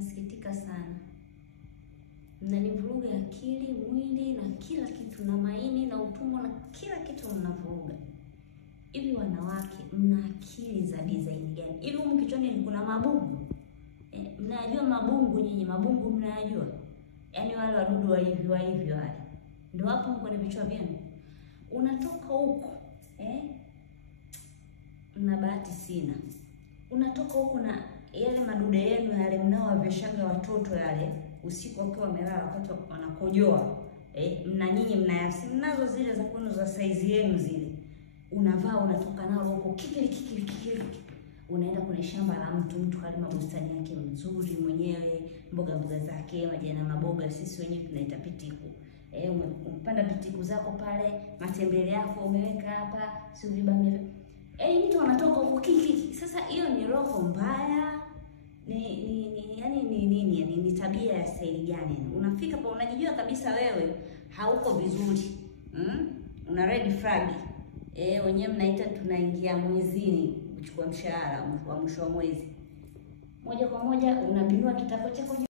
nasikitika sana. Mnanivuruga akili, mwili na kila kitu, na maini na utumbo na kila kitu mnavuruga. Hivi wanawake mna akili za design gani? Hivi huko kichwani kuna mabungu? Mnajua mabungu nyinyi? Mabungu mnajua? Yaani wale wadudu wa hivi wale. Ndio hapo mko na vichwa vyenu. Unatoka huko, na bahati sina. Unatoka huko na yale madude yenu yale mnaowaveshaga watoto yale usiku wakiwa wamelala wakati wanakojoa. Mna nyinyi mnayasi mnazo zile za kwenu za size yenu zile. Unavaa unatoka nalo huko kikili. Unaenda kwenye shamba la mtu kalima bustani yake nzuri mwenyewe, mboga zake, majani maboga, sisi wenyewe tunaita pitiku. Umepanda pitiku zako pale, matembele yako umeweka hapa, si vibamia. Mtu anatoka huko kiki. Sasa hiyo ni roho mbaya. Ni tabia ya staili gani? Unafika pa unajijua kabisa wewe hauko vizuri. Una red flag. Wenyewe mnaita tunaingia mwezini kuchukua mshahara wa mwisho wa mwezi. Moja kwa moja unabinua kitako chako.